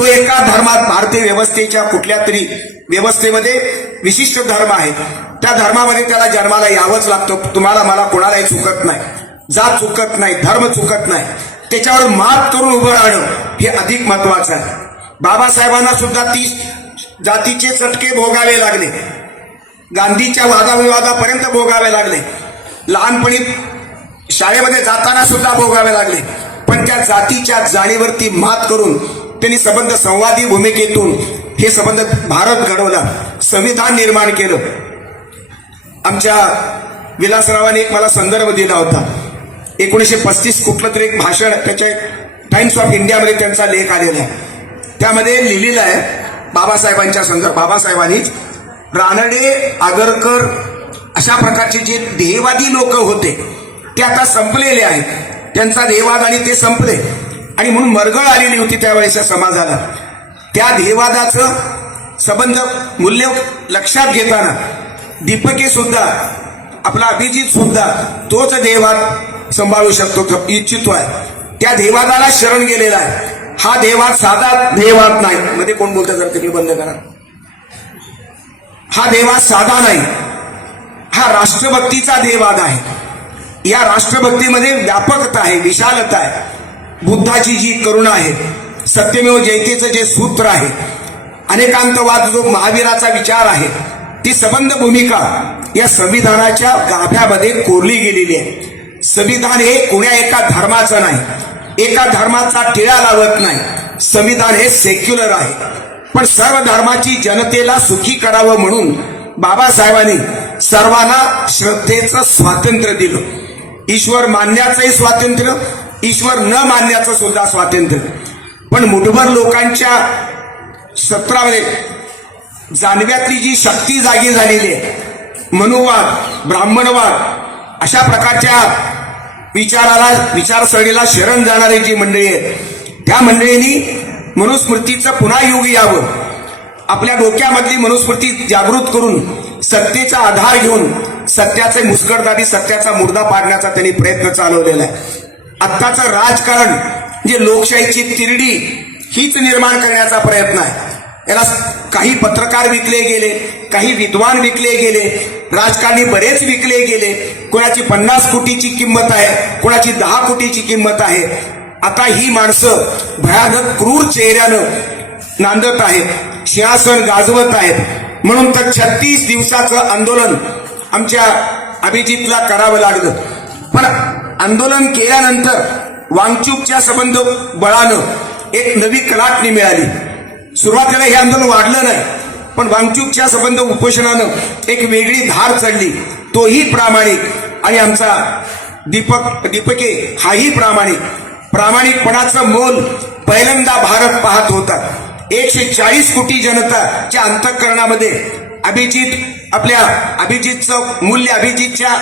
तो एका धर्मात, भारतीय व्यवस्थेच्या कुठल्या तरी व्यवस्थेमध्ये विशिष्ट धर्म आहे, त्या धर्मामध्ये त्याला जन्माला यावंच लागतं. तुम्हाला मला कोणालाही चुकत नाही, जात चुकत नाही, धर्म चुकत नाही. त्याच्यावर मात करून उभं राहणं हे अधिक महत्वाचं आहे. बाबासाहेबांना सुद्धा 30 जातीचे चटके भोगावे लागले, गांधीच्या वादाविवादापर्यंत भोगावे लागले, लहानपणी शाळेमध्ये जाताना सुद्धा भोगावे लागले. पण त्या जातीच्या जाणीवरती मात करून त्यांनी संबंध संवादी भूमिकेतून हे संबंध भारत घडवला, संविधान निर्माण केलं. आमच्या विलासरावांनी एक मला संदर्भ दिला होता. 1935 कुठलं तरी एक भाषण, त्याच्या टाइम्स ऑफ इंडियामध्ये त्यांचा लेख आलेला आहे. त्यामध्ये लिहिलेलं आहे बाबासाहेबांच्या संदर्भ, बाबासाहेबांनीच रानडे, आगरकर अशा प्रकारचे जे ध्येयवादी लोक होते ते आता संपलेले आहेत. त्यांचा ध्येयवाद आणि ते संपले, आणि म्हणून मरगळ आलेली होती त्यावेळेच्या समाजाला. त्या ध्येयवादाचं संबंध मूल्य लक्षात घेताना दीपके सुद्धा, आपला अभिजित सुद्धा तोच ध्येयवाद सांभाळू शकतो, इच्छितो आहे. त्या ध्येयवादाला शरण गेलेला आहे. हा ध्येयवाद साधा ध्येयवाद नाही. मध्ये कोण बोलतं जर तुम्ही बंद करा. हा ध्येयवाद साधा नाही, हा राष्ट्रभक्तीचा ध्येयवाद आहे. या राष्ट्रभक्तीमध्ये व्यापकता आहे, विशालता आहे. बुद्धाची जी करुणा आहे, सत्यमेव जयतेचं जे सूत्र आहे, अनेकांतवाद जो महावीराचा विचार आहे, ती संबंध भूमिका या संविधानाच्या गाभ्यामध्ये कोरली गेलेली आहे. संविधान हे कोण्या एका धर्माचं नाही, एका धर्माचा टिळा लावत नाही. संविधान हे सेक्युलर आहे, पण सर्व धर्माची जनतेला सुखी करावं म्हणून बाबासाहेबांनी सर्वांना श्रद्धेचं स्वातंत्र्य दिलं. ईश्वर मानण्याचंही स्वातंत्र्य, ईश्वर न मानण्याचं सुद्धा स्वातंत्र्य. पण मुठभर लोकांच्या सत्रामध्ये जानव्यातली जी शक्ती जागी झालेली आहे, मनुवाद, ब्राह्मणवाद अशा प्रकारच्या विचारसरणीला शरण जाणारी जी मंडळी आहे, त्या मंडळींनी मनुस्मृतीचं पुन्हा युग यावं, आपल्या डोक्यामधली मनुस्मृती जागृत करून सत्तेचा आधार घेऊन सत्याचे मुस्कटदारी, सत्याचा मुर्दा पाडण्याचा त्यांनी प्रयत्न चालवलेला आहे. आत्ताचं राजकारण जे लोकशाहीची तिरडी हीच निर्माण करण्याचा प्रयत्न आहे. याला काही पत्रकार विकले गेले, काही विद्वान विकले गेले, राजकारणी बरेच विकले गेले. कोणाची 50 कोटीची किंमत आहे, कोणाची 10 कोटीची किंमत आहे. आता ही माणसं भयानक क्रूर चेहऱ्यानं नांदत आहेत, सिंहासन गाजवत आहेत. म्हणून तर 36 दिवसाचं आंदोलन आमच्या अभिजितला करावं लागलं. पण आंदोलन केल्यानंतर वांगचूकच्या संबंध बळानं एक नवी कलाटणी मिळाली. सुरुवातीला हे आंदोलन वाढलं नाही, पण वांगचूकच्या संबंध उपोषणानं एक वेगळी धार चढली. तोही प्रामाणिक, आणि आमचा दीपके हाही प्रामाणिक. प्रामाणिकपणाचं मोल पहिल्यांदा भारत पाहत होता. 140 कोटी जनताच्या अंतःकरणामध्ये आपल्या अभिजितचं मूल्य, अभिजितच्या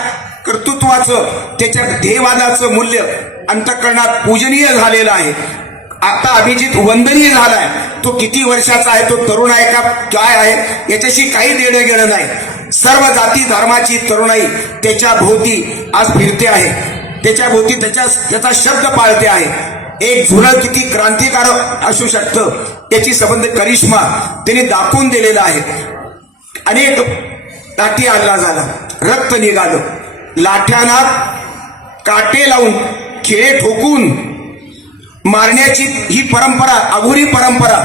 कर्तृत्वाचं, त्याच्या ध्येयवादाचं मूल्य अंतःकरणात पूजनीय झालेलं आहे. आता अभिजित वंदनीय झालाय. तो किती वर्षाचा आहे, तो तरुण आहे का काय आहे, याच्याशी काही देणं घेणं नाही. सर्व जाती धर्माची तरुणाई त्याच्या भोवती आज फिरते आहे, त्याच्या भोवती त्याचा शब्द पाळते आहे. एक झुरळ किती क्रांतिकारक असू शकतं, त्याची संबंध करिश्मा त्यांनी दाखवून दिलेला आहे. अनेक लाठी हल्ला झाला, रक्त निघालं, लाठ्यांना काटे लावून, खिळे ठोकून मारण्याची ही परंपरा, अघोरी परंपरा,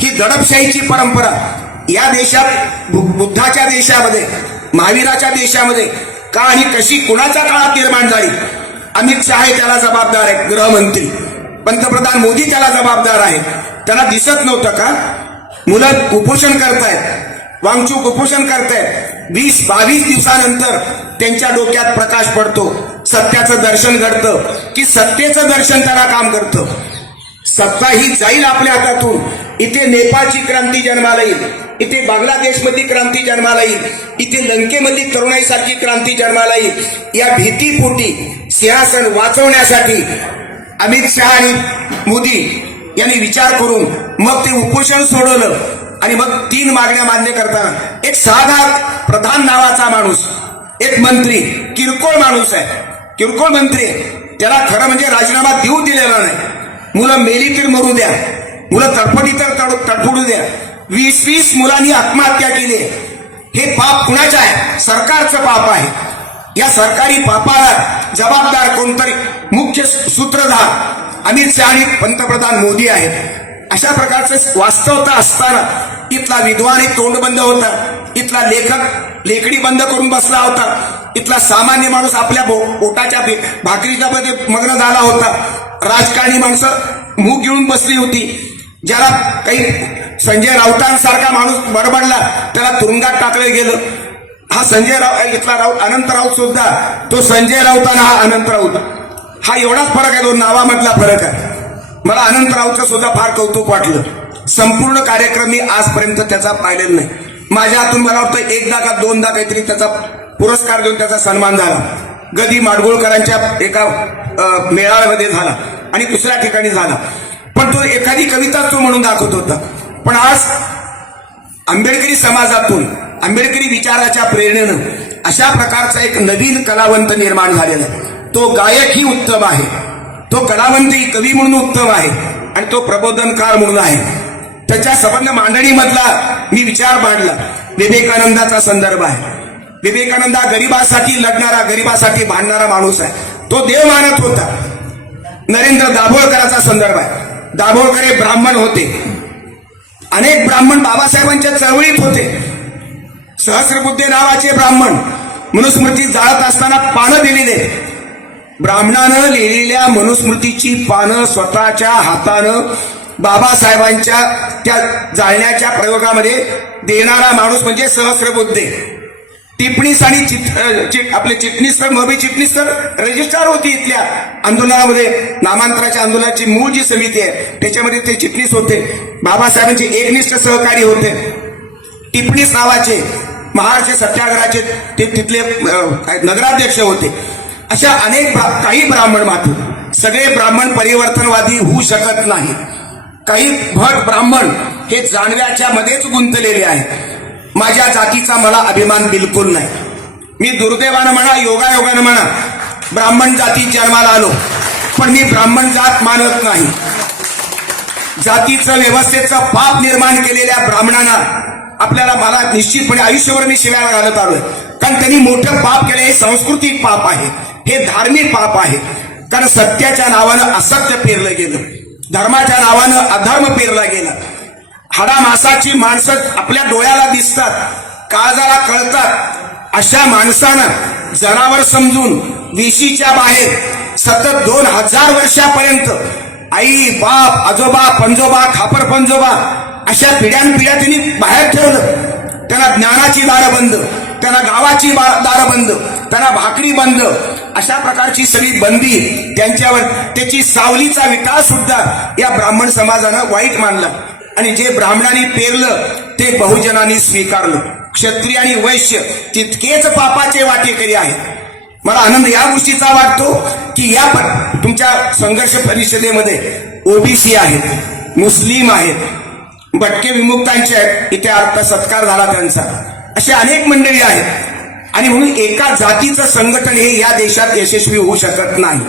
ही दडपशाहीची परंपरा या देशात, बुद्धाच्या देशामध्ये, महावीराच्या देशामध्ये का आणि कशी कुणाच्या काळात निर्माण झाली? अमित शहा त्याला जबाबदार आहेत, गृहमंत्री. पंतप्रधान मोदी त्याला जबाबदार आहेत. त्यांना दिसत नव्हतं का? मुलं उपोषण करतायत, वांगचूक उपोषण करतायत. 20-22 दिवसानंतर त्यांच्या डोक्यात प्रकाश पडतो, सत्याचं दर्शन घडतं, की सत्तेचं दर्शन त्यांना काम करतं. सत्ता ही जाईल आपल्या हातातून. इथे नेपाळची क्रांती जन्माला येईल, इथे बांगलादेशमधली क्रांती जन्माला येईल, इथे लंकेमधली तरुणाईसारखी क्रांती जन्माला येईल. या भीतीपोटी सिंहासन वाचवण्यासाठी अमित शहा आणि मोदी यांनी विचार करून मग ते उपोषण सोडवलं. आणि मग 3 मागण्या मान्य करताना एक साधा प्रधान नावाचा माणूस, एक मंत्री, किरकोळ माणूस आहे, किरकोळ मंत्री आहे, त्याला खरं म्हणजे राजीनामा देऊ दिलेला नाही. मुलं मेली तर मरू द्या, मुलं तडफडी तर तडफडू द्या. 20-20 मुलांनी आत्महत्या केली. हे पाप कुणाचं आहे? सरकारचं पाप आहे. या सरकारी पापाला जबाबदार कोणतरी मुख्य सूत्रधार अमित शहा आणि पंतप्रधान मोदी आहेत. अशा प्रकारचं वास्तवता असताना इथला विद्वान तोंड बंद होता, इथला लेखक लेखणी बंद करून बसला होता, इथला सामान्य माणूस आपल्या पोटाच्या भाकरीच्या मध्ये मग्न झाला होता, राजकारणी माणसं मूग घेऊन बसली होती. ज्याला काही संजय राऊतांसारखा माणूस बडबडला त्याला तुरुंगात टाकलं गेलं. हा संजय राऊत इथला राऊत अनंत राऊत सुद्धा तो संजय राऊत आणि हा अनंत राऊत हा एवढाच फरक आहे, दोन नावामधला फरक आहे. मला अनंत राऊतचं सुद्धा फार कौतुक वाटलं. संपूर्ण कार्यक्रम मी आजपर्यंत त्याचा पाहिलेला नाही. माझ्या हातून मला वाटतं एकदा का दोनदा काहीतरी त्याचा पुरस्कार देऊन त्याचा सन्मान झाला. गदी माडगुळकरांच्या एका मेळाव्यामध्ये झाला आणि दुसऱ्या ठिकाणी झाला. पण तो एखादी कविता तो म्हणून दाखवत होता. पण आज आंबेडकरी समाजातून आंबेडकरी विचाराच्या प्रेरणेनं अशा प्रकारचा एक नवीन कलावंत निर्माण झालेला आहे. तो गायकही उत्तम आहे, तो कलावंतही कवी म्हणून उत्तम आहे आणि तो प्रबोधनकार म्हणून आहे. त्याच्या संबंध मांडणीमधला मी विचार मांडला. विवेकानंदाचा संदर्भ आहे. विवेकानंद हा गरिबासाठी लढणारा, गरिबासाठी भांडणारा माणूस आहे. तो देव मानत होता. नरेंद्र दाभोळकरांचा संदर्भ आहे. दाभोळकर हे ब्राह्मण होते. अनेक ब्राह्मण बाबासाहेबांच्या चळवळीत होते. सहस्रबुद्धे नावाचे ब्राह्मण मनुस्मृती जाळत असताना पानं दिलेले. ब्राह्मणानं लिहिलेल्या मनुस्मृतीची पानं स्वतःच्या हातानं बाबासाहेबांच्या त्या जाळण्याच्या प्रयोगामध्ये देणारा माणूस म्हणजे सहस्रबुद्धे. टिप्पणीस आणि आपले चिटणीस तर मबी चिटणीस तर रजिस्ट्रार होती इथल्या आंदोलनामध्ये. नामांतराच्या आंदोलनाची मूळ जी समिती आहे त्याच्यामध्ये ते चिटणीस होते. बाबासाहेबांचे एकनिष्ठ सहकारी होते. टिप्पणीस नावाचे महाराष्ट्र सत्याग्रहाचे ते तिथले नगराध्यक्ष होते. अशा अनेक काही ब्राह्मण मात्र सगळे ब्राह्मण परिवर्तनवादी होऊ शकत नाही. काही भट ब्राह्मण हे जानव्याच्या मध्येच गुंतलेले आहेत. माझ्या जातीचा मला अभिमान बिलकुल नाही. मी दुर्दैवानं म्हणा योगायोगानं म्हणा ब्राह्मण जातीत जन्माला आलो, पण मी ब्राह्मण जात मानत नाही. जातीचं व्यवस्थेचं पाप निर्माण केलेल्या ब्राह्मणांना आपल्याला मला निश्चितपणे आयुष्यभर मी शिव्या घालत आलोय. कारण त्यांनी मोठं पाप केलं. हे सांस्कृतिक पाप आहे, हे धार्मिक पाप आहे. कारण सत्याच्या नावानं असत्य पेरलं गेलं, धर्माच्या नावानं अधर्म पेरला गेला. हाडामासाची माणसं आपल्या डोळ्याला दिसतात, काळजाला कळतात. अशा माणसानं जनावर समजून वेशीच्या बाहेर सतत 2000 वर्षापर्यंत आई बाप आजोबा पंजोबा खापर पंजोबा अशा पिढ्यानपिढ्या त्यांनी बाहेर ठेवलं. त्यांना ज्ञानाची दारं बंद, त्यांना गावाची दारं बंद, त्यांना भाकरी बंद, अशा प्रकारची सगळी बंदी त्यांच्यावर. त्याची सावलीचा विकास सुद्धा या ब्राह्मण समाजानं वाईट मानला. आणि जे ब्राह्मणांनी पेरलं ते बहुजनांनी स्वीकारलं. क्षत्रिय आणि वैश्य तितकेच पापाचे वाटेकरी आहेत. मला आनंद या गोष्टीचा वाटतो की या तुमच्या संघर्ष परिषदेमध्ये ओबीसी आहेत, मुस्लिम आहेत, भटके विमुक्तांचे आहेत. इथे आता सत्कार झाला त्यांचा. असे अनेक मंडळी आहेत. आणि म्हणून एका जातीचं संघटन हे या देशात यशस्वी होऊ शकत नाही.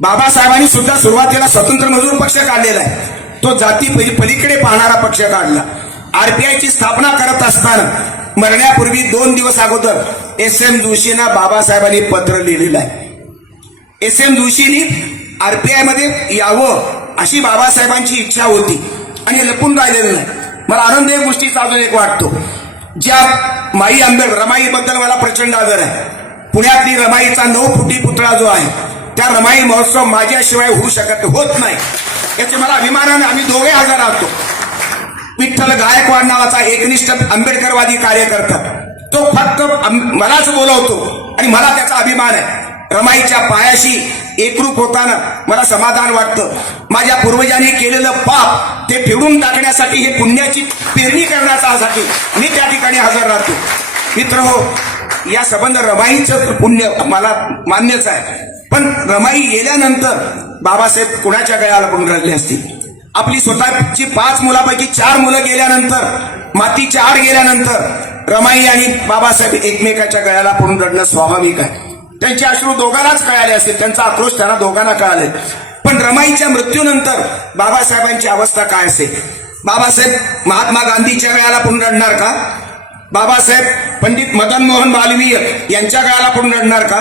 बाबासाहेबांनी सुद्धा सुरुवातीला स्वतंत्र मजूर पक्ष काढलेला आहे. तो जाती पलीकडे पाहणारा पक्ष काढला. आरपीआयची स्थापना करत असताना मरण्यापूर्वी 2 दिवस अगोदर SM जोशींना बाबासाहेबांनी पत्र लिहिलेलं आहे. SM जोशींनी आरपीआय मध्ये यावं अशी बाबासाहेबांची इच्छा होती आणि लपून राहिलेलं नाही. मला आनंद या गोष्टीचा अजून एक वाटतो. ज्या माई आंबेडकर रमाईबद्दल मला प्रचंड आदर आहे. पुण्यातली रमाईचा 9 फुटी पुतळा जो आहे त्या रमाई महोत्सव माझ्याशिवाय होत नाही. याचे मला अभिमानाने आम्ही दोघे हजर राहतो. विठ्ठल गायकवाड नावाचा एकनिष्ठ आंबेडकरवादी कार्यकर्ता तो फक्त मलाच बोलवतो आणि मला त्याचा अभिमान आहे. रमाईच्या पायाशी एकरूप होताना मला समाधान वाटतं. माझ्या पूर्वजांनी केलेलं पाप ते फेडून टाकण्यासाठी, हे पुण्याची पेरणी करण्यासाठी मी त्या ठिकाणी हजर राहतो. मित्रहो, या संबंध रमाईचं पुण्य मला मान्यच आहे. पण रमाई गेल्यानंतर बाबासाहेब कुणाच्या गळ्याला पडून रडले असतील. आपली स्वतःची 5 मुलापैकी 4 मुलं गेल्यानंतर, मातीच्या आड गेल्यानंतर रमाई आणि बाबासाहेब एकमेकाच्या गळ्याला पडून रडणं स्वाभाविक आहे. त्यांचे अश्रू दोघांनाच कळाले असतील, त्यांचा आक्रोश त्यांना दोघांना कळाले. पण रमाईच्या मृत्यूनंतर बाबासाहेबांची अवस्था काय असेल? बाबासाहेब महात्मा गांधीच्या वेळाला पण रडणार का? बाबासाहेब पंडित मदन मोहन मालवीय यांच्या काळाला पण रडणार का?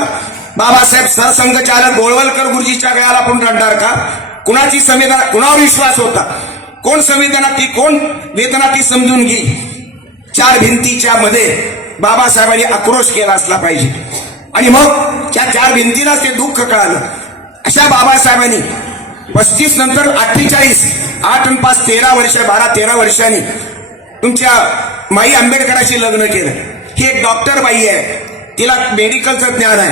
बाबासाहेब सरसंघचालक गोळवलकर गुरुजीच्या काळाला पण रडणार का? कुणाची संवेदना, कुणावर विश्वास होता? कोण संवेदना ती, कोण वेदना ती समजून घे. चार भिंतीच्या मध्ये बाबासाहेबांनी आक्रोश केला असला पाहिजे. आणि मग त्या चार भिंतीलाच ते दुःख कळालं. अशा बाबासाहेबांनी 35 नंतर 48, 8 आणि 5 13 वर्ष, 12-13 वर्षांनी तुमच्या माई आंबेडकरांशी लग्न केलं. ही एक डॉक्टर बाई आहे, तिला मेडिकलचं ज्ञान आहे,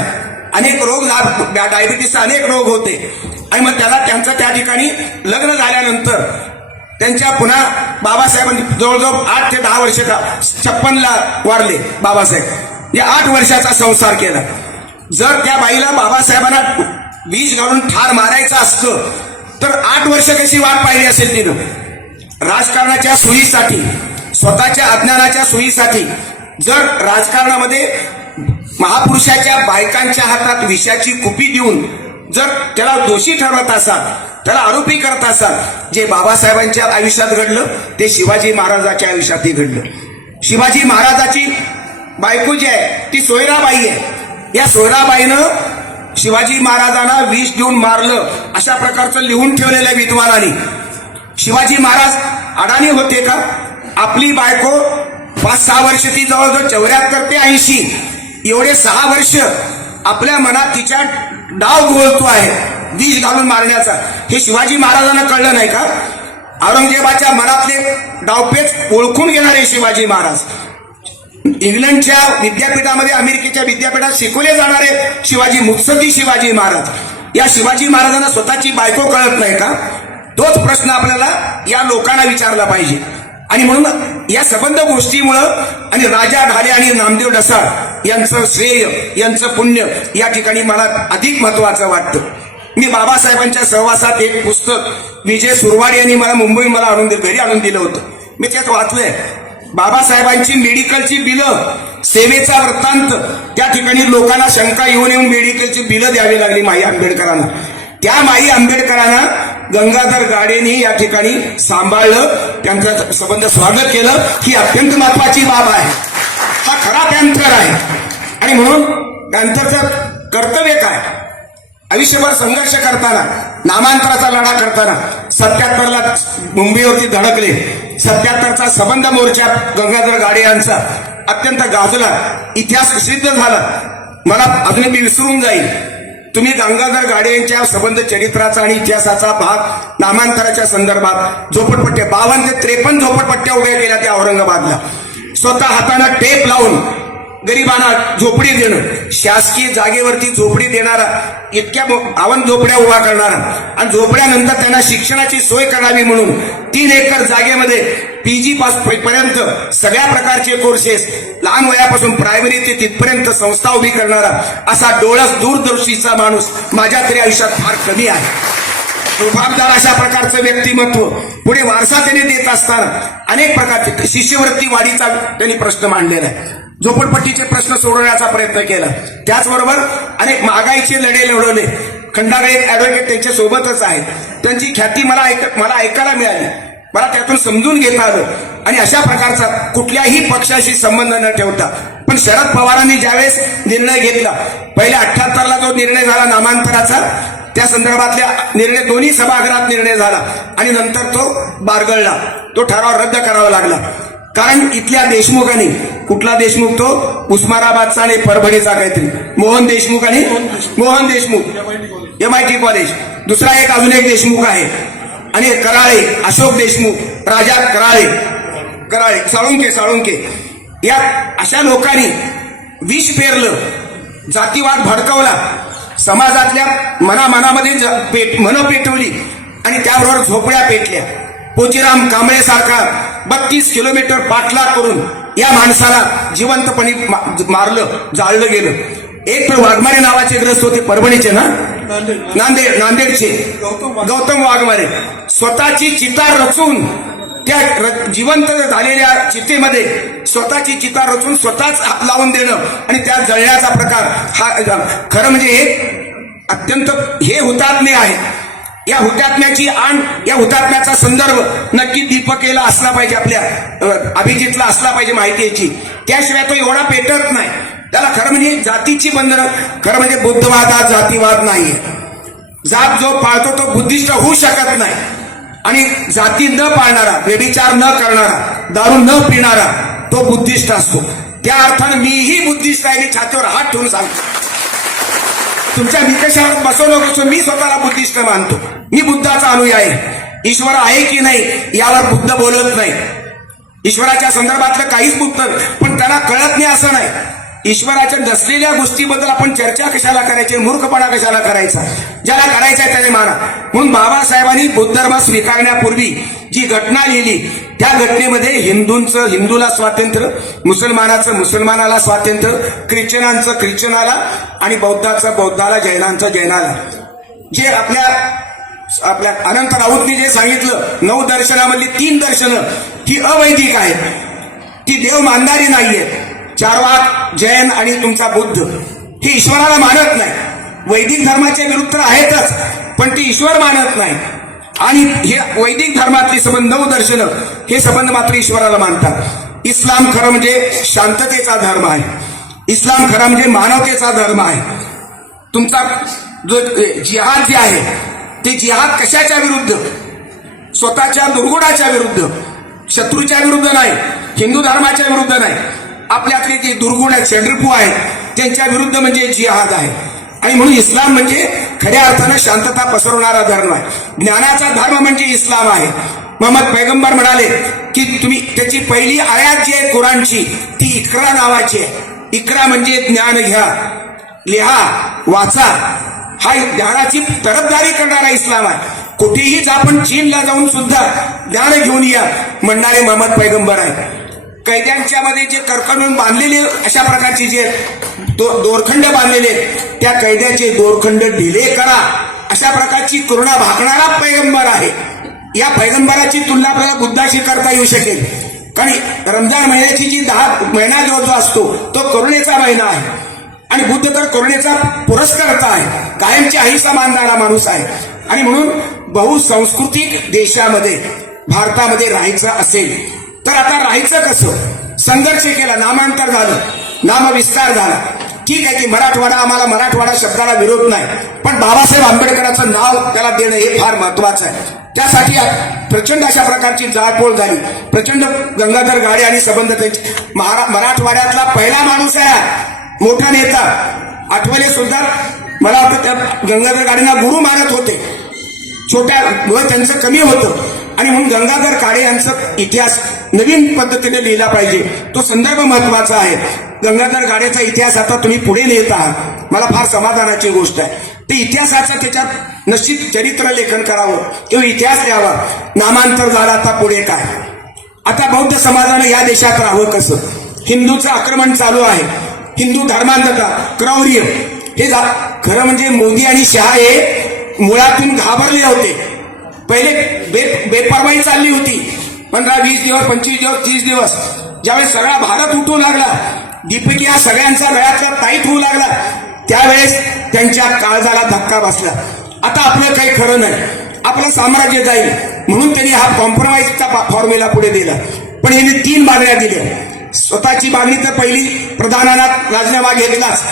अनेक रोग, डायबिटीसचे अनेक रोग होते. आणि मग त्यांचं त्या ठिकाणी लग्न झाल्यानंतर त्यांच्या पुन्हा बाबासाहेबांनी जवळजवळ 8 ते 10 वर्ष 56ला वारले बाबासाहेब. या 8 वर्षाचा संसार केला. जर त्या बाईला बाबासाहेबांना विष घालून ठार मारायचं असतं तर 8 वर्ष कशी वाट पाहिली असेल तिनं? राजकारणाच्या सोयीसाठी, स्वतःच्या अज्ञानाच्या सोयीसाठी जर राजकारणामध्ये महापुरुषाच्या बायकांच्या हातात विषाची कुपी देऊन जर त्याला दोषी ठरवत असाल, त्याला आरोपी करत असाल, जे बाबासाहेबांच्या आयुष्यात घडलं ते शिवाजी महाराजांच्या आयुष्यातही घडलं. शिवाजी महाराजाची बायको जी आहे ती सोयराबाई आहे. या सोयराबाईनं शिवाजी महाराजांना विष देऊन मारलं अशा प्रकारचं लिहून ठेवलेल्या विद्वानांनी. शिवाजी महाराज अडाणी होते का? आपली बायको 5-6 वर्ष, ती जवळजवळ 74 ते 80 एवढे 6 वर्ष आपल्या मनात तिच्या डाव घोळतो आहे विष घालून मारण्याचा. हे शिवाजी महाराजांना कळलं नाही का? औरंगजेबाच्या मनातले डावपेच ओळखून घेणारे शिवाजी महाराज. इंग्लंडच्या विद्यापीठामध्ये, अमेरिकेच्या विद्यापीठात शिकवले जाणारे शिवाजी, मुत्सद्दी शिवाजी महाराज. या शिवाजी महाराजांना स्वतःची बायको कळत नाही का? तोच प्रश्न आपल्याला या लोकांना विचारला पाहिजे. आणि म्हणून या संबंध गोष्टीमुळं आणि राजा ढाले आणि नामदेव ढसाळ यांचं श्रेय, यांचं पुण्य या ठिकाणी मला अधिक महत्वाचं वाटतं. मी बाबासाहेबांच्या सहवासात एक पुस्तक विजय सुरवाड यांनी मला घरी आणून दिलं होतं. मी त्यात वाचलंय बाबासाहेबांची मेडिकलची बिलं, सेवेचा वृत्तांत. त्या ठिकाणी लोकांना शंका येऊन मेडिकलची बिलं द्यावी लागली माई आंबेडकरांना. त्या माई आंबेडकरांना गंगाधर गाडेंनी या ठिकाणी सांभाळलं, त्यांचं संबंध स्वागत केलं. ही अत्यंत महत्वाची बाब आहे. हा खरा पॅन्थर आहे. आणि म्हणून पॅन्थरचं कर्तव्य काय? आयुष्यभर संघर्ष करताना, नामांतराचा लढा करताना 77ला मुंबईवरती धडकले. 77चा संबंध मोर्चा गंगाधर गाडे यांचा अत्यंत गाजला, इतिहास प्रसिद्ध झाला. मला अजूनही मी विसरून जाईल. तुम्ही गंगाधर गाडे यांच्या संबंध चरित्राचा आणि इतिहासाचा भाग नामांतराच्या संदर्भात झोपडपट्ट्या 52 ते 53 झोपडपट्ट्या उभ्या केल्या त्या औरंगाबादला. स्वतः हाताने टेप लावून गरिबांना झोपडी देणं, शासकीय जागेवरती झोपडी देणारा, इतक्या 52 झोपड्या उभा करणारा आणि झोपड्यानंतर त्यांना शिक्षणाची सोय करावी म्हणून 3 एकर जागेमध्ये PG पर्यंत सगळ्या प्रकारचे कोर्सेस, लहान वयापासून प्रायमरी ते तिथपर्यंत संस्था उभी करणारा असा डोळस दूरदर्शीचा माणूस माझ्या तरी आयुष्यात फार कमी आहे. रुबाबदार अशा प्रकारचं व्यक्तिमत्व पुढे वारसा त्याने देत असताना अनेक प्रकारचे शिष्यवृत्ती वाढीचा त्यांनी प्रश्न मांडलेला आहे. झोपडपट्टीचे प्रश्न सोडवण्याचा प्रयत्न केला. त्याचबरोबर अनेक महागाईचे लढे लढवले. खंडागळे ऍडव्होकेट त्यांच्या सोबतच आहेत. त्यांची ख्याती मला ऐकायला मिळाली, मला त्यातून समजून घेता आलं. आणि अशा प्रकारचा कुठल्याही पक्षाशी संबंध न ठेवता पण शरद पवारांनी ज्यावेळेस निर्णय घेतला, पहिल्या 78ला जो निर्णय झाला नामांतराचा, त्या संदर्भातल्या निर्णय दोन्ही सभागृहात निर्णय झाला आणि नंतर तो बारगळला, तो ठराव रद्द करावा लागला. कारण इथल्या देशमुखांनी, कुठला देशमुख? तो उस्मानाबादचा आणि परभणीचा काहीतरी मोहन देशमुख आणि मोहन देशमुख MIT कॉलेज. दुसरा एक अजून एक देशमुख आहे आणि कराळे, अशोक देशमुख, राजा कराळे, साळुंके या अशा लोकांनी विष पेरलं, जातीवाद भडकवला, समाजातल्या मनामध्ये मन पेटवली आणि त्याबरोबर झोपड्या पेटल्या. पोचीराम कांबळे सारखा 32 किलोमीटर पाठलाग करून या माणसाला जिवंतपणे मारलं, जाळलं गेलं. एक वाघमारे नावाचे ग्रस्त होते, परभणीचे ना, नांदेडचे गौतम वाघमारे. स्वतःची चिता रचून त्या जिवंत झालेल्या चितेमध्ये स्वतःची चिता रचून स्वतःच हात लावून देणं आणि त्या जळण्याचा प्रकार हा खरं म्हणजे एक अत्यंत हे हुतात्मे आहे. या हुतात्म्याची आण, या हुतात्म्याचा संदर्भ नक्की दीपकेला असला पाहिजे, आपल्या अभिजितला असला पाहिजे माहितीची. त्याशिवाय तो एवढा पेटत नाही. त्याला खरं म्हणजे जातीची बंधनं, खरं म्हणजे बुद्धवाद हा जातीवाद नाहीये. जात जो पाळतो तो बुद्धिस्ट होऊ शकत नाही. आणि जाती न पाळणारा, व्यभिचार न करणारा, दारू न पिणारा तो बुद्धिस्ट असतो. त्या अर्थानं मीही बुद्धिस्ट आहे, मी छातीवर हात ठेवून सांगतो. तुमच्या निकषावर बसवलं बसून मी स्वतःला बुद्धिस्ट मानतो. मी बुद्धाचा अनुयायी आहे. ईश्वर आहे की नाही यावर बुद्ध बोलत नाही. ईश्वराच्या संदर्भातलं काहीच बुद्ध, पण त्याला कळत नाही असं नाही. ईश्वराच्या नसलेल्या गोष्टीबद्दल आपण चर्चा कशाला करायची, मूर्खपणा कशाला करायचा. ज्याला करायचा त्याने माना. म्हणून बाबासाहेबांनी बुद्ध धर्म स्वीकारण्यापूर्वी जी घटना लिहिली, त्या घटनेमध्ये हिंदूला स्वातंत्र्य, मुसलमानाला स्वातंत्र्य, ख्रिश्चनाला आणि बौद्धाला, जैनाला, जे आपल्या अनंत राऊतनी जे सांगितलं 9 दर्शनामधली 3 दर्शनं ही अवैदिक आहेत, ती देव मानणारी नाहीये. चारवाक, जैन आणि तुमचा बुद्ध हे ईश्वराला मानत नाही. वैदिक धर्माच्या विरुद्ध आहेतच, पण ते ईश्वर मानत नाही. आणि हे वैदिक धर्मातले संबंध 9 दर्शनं हे संबंध मात्र ईश्वराला मानतात. इस्लाम खरं म्हणजे शांततेचा धर्म आहे. इस्लाम खरा म्हणजे मानवतेचा धर्म आहे. तुमचा जो जिहाद जे आहे ते जिहाद कशाच्या विरुद्ध? स्वतःच्या दुर्गुणाच्या विरुद्ध, शत्रूच्या विरुद्ध नाही, हिंदू धर्माच्या विरुद्ध नाही. आपल्यातले जे दुर्गुण आहेत, शेंड्रिपू आहेत, त्यांच्या विरुद्ध म्हणजे जिहाद आहे. आणि म्हणून इस्लाम म्हणजे खऱ्या अर्थानं शांतता पसरवणारा धर्म आहे. ज्ञानाचा धर्म म्हणजे इस्लाम आहे. मोहम्मद पैगंबर म्हणाले की तुम्ही त्याची पहिली आयात जी आहे कुराणची ती इक्रा नावाची आहे. इक्रा म्हणजे ज्ञान घ्या, लिहा, वाचा. हा ज्ञानाची तरफदारी करणारा इस्लाम आहे. कुठेही आपण चीनला जाऊन सुद्धा ज्ञान घेऊन या म्हणणारे मोहम्मद पैगंबर आहे. कैद्यांच्या मध्ये जे करकणून बांधलेले अशा प्रकारचे जे दोरखंड बांधलेले, त्या कैद्याचे दोरखंड ढिले करा अशा प्रकारची करुणा भागणारा पैगंबर आहे. या पैगंबराची तुलना आपल्याला बुद्धाशी करता येऊ शकेल. कारण रमजान महिन्याची जी 10 महिना जो असतो तो करुणेचा महिना आहे. आणि बुद्ध तर करुणेचा पुरस्कर्ता आहे, कायमची अहिंसा मानणारा माणूस आहे. आणि म्हणून बहुसंस्कृतिक देशामध्ये, भारतामध्ये राहायचं असेल तर आता राहायचं कसं? संघर्ष केला, नामांतर झालं, नामविस्तार झाला. ठीक आहे की मराठवाडा, आम्हाला मराठवाडा शब्दाला विरोध नाही, पण बाबासाहेब आंबेडकरांचं नाव त्याला देणं हे फार महत्वाचं आहे. त्यासाठी प्रचंड अशा प्रकारची जाळपोळ झाली. प्रचंड गंगाधर गाडे आणि संबंध त्यांचे मराठवाड्यातला पहिला माणूस आहे, मोठा नेता. आठवले सुद्धा मला वाटतं त्या गंगाधर गाडेंना गुरु मानत होते. छोट्या वय त्यांचं कमी होतं. आणि म्हणून गंगाधर काळे यांचा इतिहास नवीन पद्धतीने लिहिला पाहिजे. तो संदर्भ महत्वाचा आहे. गंगाधर गाडेचा इतिहास आता तुम्ही पुढे नेत आहात, मला फार समाधानाची गोष्ट आहे. ते इतिहासाचं त्याच्यात निश्चित चरित्र लेखन करावं किंवा इतिहास लिहावा. नामांतर झाला, आता पुढे काय? आता बौद्ध समाजानं या देशात राहावं कसं? हिंदूचं आक्रमण चालू आहे. हिंदू धर्मांधता, क्रौर्य हे खरं म्हणजे मोदी आणि शहा हे मुळातून घाबरले होते. पहिले बेपरवाही चालली होती. 15-20 दिवस, 25 दिवस, 30 दिवस. ज्यावेळेस सगळा भारत उठू लागला, दीपकी हा सगळ्यांचा गळ्यातला टाईट होऊ लागला, त्यावेळेस त्यांच्या काळजाला धक्का बसला. आता आपलं काही खरं नाही, आपलं साम्राज्य जाईल म्हणून त्यांनी हा कॉम्प्रोमाइजचा फॉर्म्युला पुढे दिला. पण यांनी 3 मागण्या दिल्या. स्वतःची मागणी तर पहिली, प्रधानांना राजीनामा घेतलाच,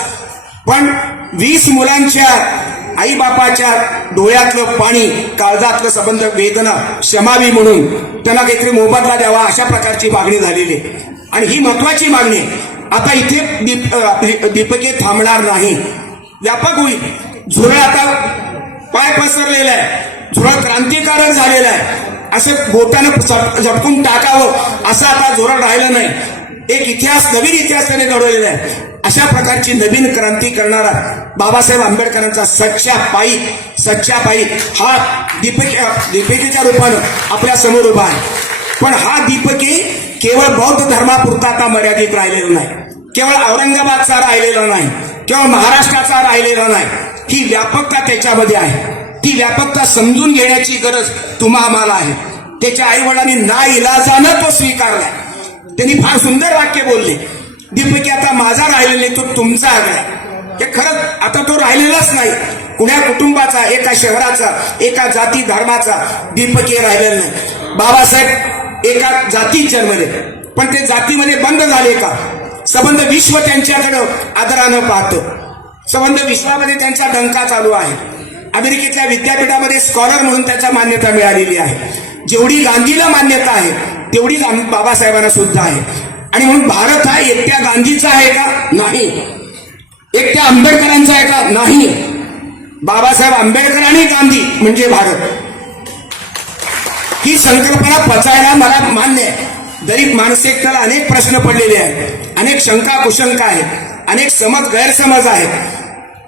पण 20 मुलांच्या आईबापाच्या डोळ्यातलं पाणी, काळजातलं संबंध, वेदना शमावी म्हणून त्यांना काहीतरी मोबदला द्यावा अशा प्रकारची मागणी झालेली आहे. आणि ही महत्वाची मागणी. आता इथे दीपके थांबणार नाही, व्यापक होईल. झुरळ आता पाय पसरलेला आहे, झुरळ क्रांतिकारक झालेला आहे. असं बोटानं झटकून टाकावं असं आता झुरळ राहिलं नाही. एक इतिहास, नवीन इतिहास त्याने घडवलेला आहे. अशा प्रकारची नवीन क्रांती करणारा बाबासाहेब आंबेडकरांचा सच्चा पायी हा दीपकेच्या रूपानं आपल्या समोर उभा आहे. पण हा दीपके केवळ बौद्ध धर्मापुरता आता मर्यादित राहिलेला नाही, केवळ औरंगाबादचा राहिलेला नाही, केवळ महाराष्ट्राचा राहिलेला नाही. ही व्यापकता त्याच्यामध्ये आहे. ती व्यापकता समजून घेण्याची गरज तुम्हा आम्हाला आहे. त्याच्या आई वडिलांनी नाइलाजानं तो स्वीकारला. त्यांनी फार सुंदर वाक्य बोलले, दीपकी आता माझा राहिलेला नाही, तो तुमचा आग्रह. हे खरंच आता तो राहिलेलाच नाही. कुण्या कुटुंबाचा, एका शहराचा, एका जाती धर्माचा दीपकीय राहिलेला नाही. बाबासाहेब एका जातीत जन्मले, पण ते जातीमध्ये बंद झाले का? संबंध विश्व त्यांच्याकडे आदरानं पाहतं. संबंध विश्वामध्ये त्यांचा डंका चालू आहे. अमेरिकेतल्या विद्यापीठामध्ये स्कॉलर म्हणून त्याच्या मान्यता मिळालेली आहे. जेवढी गांधीला मान्यता आहे तेवढी बाबासाहेबांना सुद्धा आहे. आणि म्हणून भारत हा एकट्या गांधीचा आहे का? नाही. एकट्या आंबेडकरांचा आहे का? नाही. बाबासाहेब आंबेडकर आणि गांधी म्हणजे भारत. ही संकल्पना पचायला मला मान्य आहे. दलित मानसिकतेला अनेक प्रश्न पडलेले आहेत, अनेक शंका कुशंका आहेत, अनेक समज गैरसमज आहेत.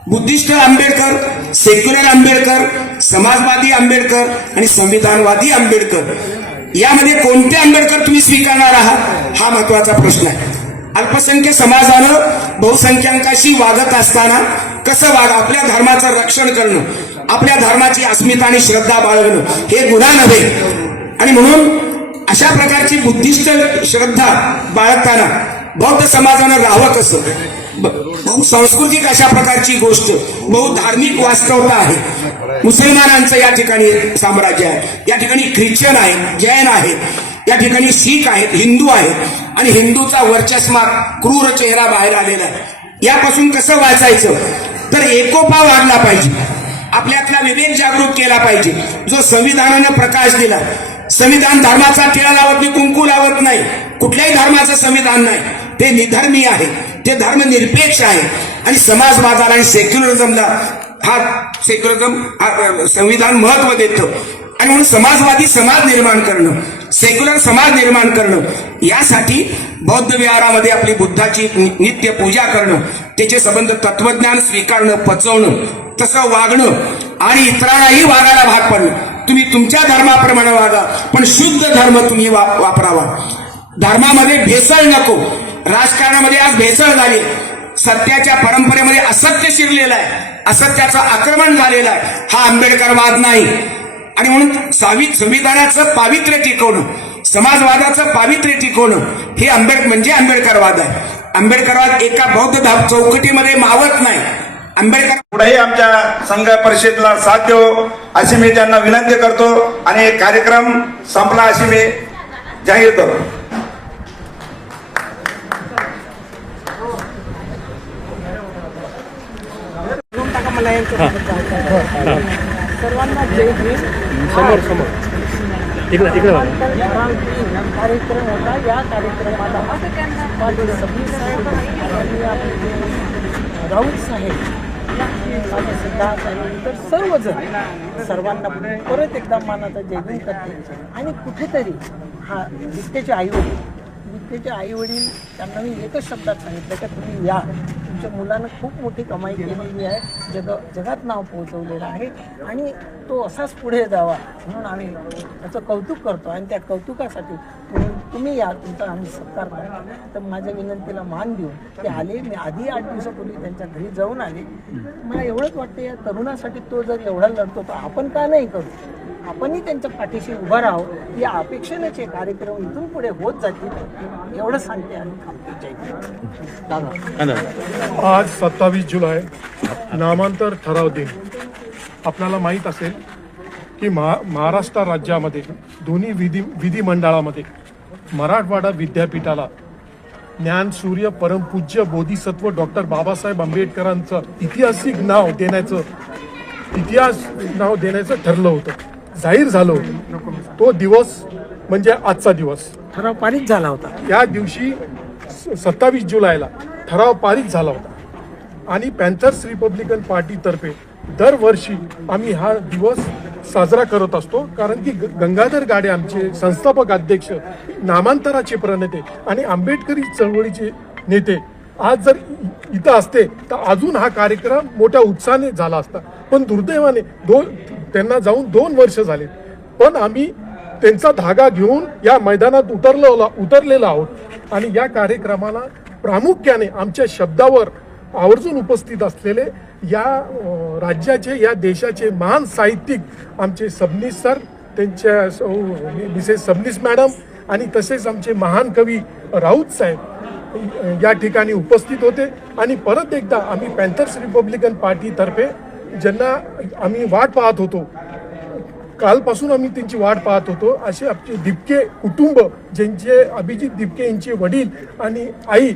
बुद्धिस्ट आंबेडकर, सेक्युलर आंबेडकर, समाजवादी आंबेडकर आणि संविधानवादी आंबेडकर यामध्ये कोणते आंबेडकर तुम्ही स्वीकारणार आहात हा महत्वाचा प्रश्न आहे. अल्पसंख्य समाजानं बहुसंख्याकांशी वागत असताना कसं आपल्या धर्माचं रक्षण करणं, आपल्या धर्माची अस्मिता आणि श्रद्धा बाळगणं हे गुन्हा नव्हे. आणि म्हणून अशा प्रकारची बुद्धिस्ट श्रद्धा बाळगताना बौद्ध समाजानं राहावं कसं? बहुसांस्कृतिक अशा प्रकारची गोष्ट, बहुधार्मिक वास्तवता आहे. मुसलमानांचं या ठिकाणी साम्राज्य आहे, या ठिकाणी ख्रिश्चन आहे, जैन आहे, या ठिकाणी शीख आहेत, हिंदू आहेत आणि हिंदूचा वर्चस्वा क्रूर चेहरा बाहेर आलेला आहे. यापासून कसं वाचायचं? तर एकोपा वाढला पाहिजे, आपल्यातला विवेक जागृत केला पाहिजे. जो संविधानानं प्रकाश दिला, संविधान धर्माचा टिळा लावत नाही, कुंकू लावत नाही, कुठल्याही धर्माचं संविधान नाही. ते निधर्मी आहे, ते धर्मनिरपेक्ष आहे. आणि समाजवादाला आणि सेक्युलरिझमला हा संविधान महत्व देतं. आणि म्हणून समाजवादी समाज निर्माण करणं, सेक्युलर समाज निर्माण करणं, यासाठी बौद्ध विहारामध्ये आपली बुद्धाची नित्य पूजा करणं, त्याचे संबंध तत्वज्ञान स्वीकारणं, पचवणं, तसं वागणं आणि इतरांनाही वागायला भाग पडणं. तुम्ही तुमच्या धर्माप्रमाणे वागा, पण शुद्ध धर्म तुम्ही वापरावा. धर्मामध्ये भेसळ नको. राजकारणामध्ये आज भेसळ झाली, सत्याच्या परंपरेमध्ये असत्य शिरलेलं आहे, असत्याचं आक्रमण झालेलं आहे. हा आंबेडकरवाद नाही. आणि म्हणून संविधानाचं पावित्र्य टिकवणं, समाजवादाचं पावित्र्य टिकवणं हे आंबेडकरवाद आहे. आंबेडकरवाद एका बौद्ध चौकटीमध्ये मावत नाही. आंबेडकर पुढेही आमच्या संघ परिषदेला साथ देऊ अशी मी त्यांना विनंती करतो आणि कार्यक्रम संपला अशी मी जाहीर करतो. सर्वांना जय भीम. समोर इकडे कार्यक्रम होता. या कार्यक्रमाला माझे सभी साहेब आणि आपले राऊत साहेब, माझे सिद्धार्थ साहेब, तर सर्वजण सर्वांना परत एकदा मानाचा जय भीम करते. आणि कुठेतरी हा विद्येचे आईवडील त्यांना मी एकच शब्दात सांगितलं की तुम्ही या, तुमच्या मुलानं खूप मोठी कमाई केलेली आहे, जगात नाव पोहोचवलेलं आहे आणि तो असाच पुढे जावा म्हणून आम्ही त्याचं कौतुक करतो. आणि त्या कौतुकासाठी तुम्ही या, तुमचा आम्ही सत्कार करा. तर माझ्या विनंतीला मान देऊन ते आले. मी आधी 8 दिवसापूर्वी त्यांच्या घरी जाऊन आले. मला एवढंच वाटतं या तरुणासाठी तो जर एवढा लढतो तर आपण का नाही करू? आपणही त्यांच्या पाठीशी उभं राहावं. या अपेक्षेनेच हे कार्यक्रम इथून पुढे होत जातील एवढं सांगते आणि थांबते. आज 27 जुलै नामांतर ठराव दिन. आपल्याला माहीत असेल की महाराष्ट्र राज्यामध्ये दोन्ही विधिमंडळामध्ये मराठवाडा विद्यापीठाला ज्ञानसूर्य परमपूज्य बोधिसत्व डॉक्टर बाबासाहेब आंबेडकरांचं ऐतिहासिक नाव देण्याचं ठरलं होतं, जाहीर झालं होतं. तो दिवस म्हणजे आजचा दिवस. ठराव पारित झाला होता. या दिवशी 27 जुलैला ठराव पारित झाला होता आणि पॅन्थर्स रिपब्लिकन पार्टीतर्फे दरवर्षी आम्ही हा दिवस साजरा करत असतो. कारण की गंगाधर गाडे आमचे संस्थापक अध्यक्ष, नामांतराचे प्रणेते आणि आंबेडकरी चळवळीचे नेते आज जर इथं असते तर अजून हा कार्यक्रम मोठ्या उत्साहाने झाला असता. पण दुर्दैवाने त्यांना जाऊन 2 वर्ष झाले. पण आम्ही त्यांचा धागा घेऊन या मैदानात उतरलेलो आहोत आणि या कार्यक्रमाला प्रामुख्याने आमच्या शब्दावर आवर्जून उपस्थित असलेले या राज्याचे, या देशाचे महान साहित्यिक आमचे सबनीस सर, त्यांच्या मिसेस सबनीस मॅडम आणि तसेच आमचे महान कवी राऊत साहेब या ठिकाणी उपस्थित होते. आणि परत एकदा आम्ही पॅन्थर्स रिपब्लिकन पार्टीतर्फे ज्यांना आम्ही वाट पाहत होतो, कालपासून आम्ही त्यांची वाट पाहत होतो, असे आमचे दिपके कुटुंब, ज्यांचे अभिजित दिपके यांचे वडील आणि आई,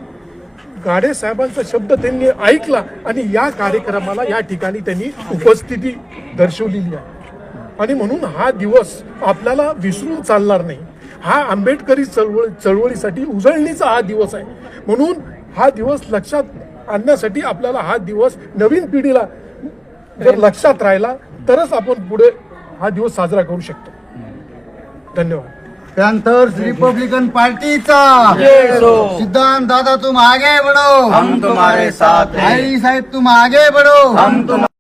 गाडे साहेबांचा शब्द त्यांनी ऐकला आणि या कार्यक्रमाला या ठिकाणी त्यांनी उपस्थिती दर्शवलेली आहे. आणि म्हणून हा दिवस आपल्याला विसरून चालणार नाही. हा आंबेडकरी चळवळीसाठी उजळणीचा हा दिवस आहे. म्हणून हा दिवस लक्षात आणण्यासाठी आपल्याला हा दिवस नवीन पिढीला जर लक्षात राहिला तरच आपण पुढे हा दिवस साजरा करू शकतो. धन्यवाद. पैंथर्स रिपब्लिकन पार्टीचा सिद्धांत दादा तुम आगे बढ़ो, हम तुम्हारे साथ हैं। आई साहेब तुम आगे बढ़ो, हम तुम